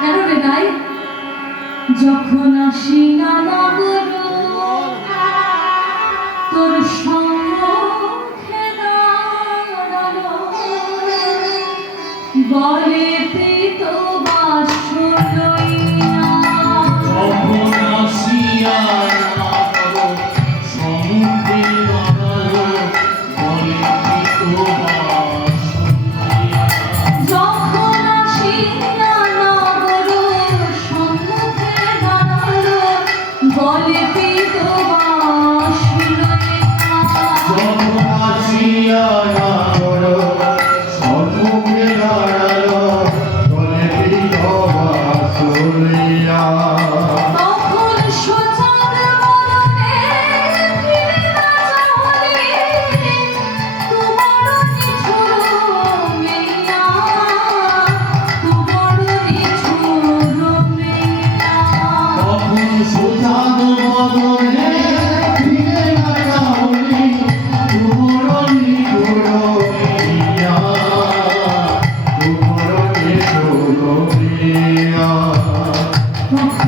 কেন রে যখন আসি না নগর তোর সম্মুখে দাঁড়াল। বলে প্রীত বাস্য Thank you.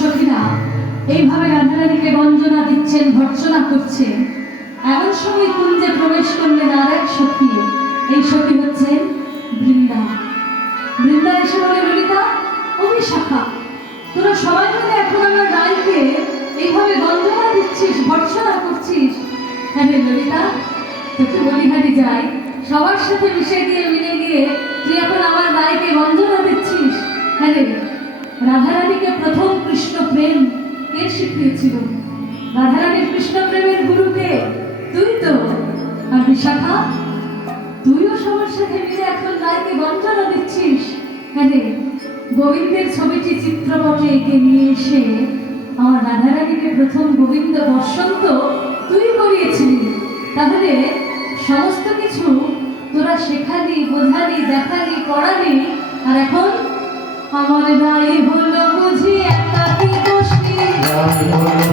সখীরা, এইভাবে রাধারানীকে বঞ্জনা দিচ্ছেন ভর্সনা করছেন। এমন সময় কুঞ্জে প্রবেশ করলেন আর এক সখী। এই সখী হচ্ছেন বৃন্দা। বৃন্দা এসে বলে, ললিতা ও বিশাখা তোরা সবাই মিলে এখন আমার রায়কে এইভাবে বঞ্জনা দিচ্ছিস ভর্সনা করছিস? হ্যাঁ ললিতা, তোকে বলিহারি যাই। সবার সাথে মিশে গিয়ে, মিলে গিয়ে তুই এখন আমার রায়কে বঞ্জনা দিচ্ছিস? হ্যাঁ রাধারানীকে প্রথম শিখিয়েছিল রাধারানীর কৃষ্ণ প্রেমের গুরুকে, তুই তো আর বিশাখা, তুইও সবার সাথে মিলে এখন রায়কে বঞ্চনা দিচ্ছিস। হ্যাঁ গোবিন্দের ছবিটি চিত্রপটে এঁকে নিয়ে এসে আমার রাধারানীকে প্রথম গোবিন্দ দর্শন তো তুই করিয়েছিলি। তাহলে সমস্ত কিছু তোরা শেখালি, বোঝালি, দেখালি করালি আর এখন আমার রায় হলো বুঝি। আমার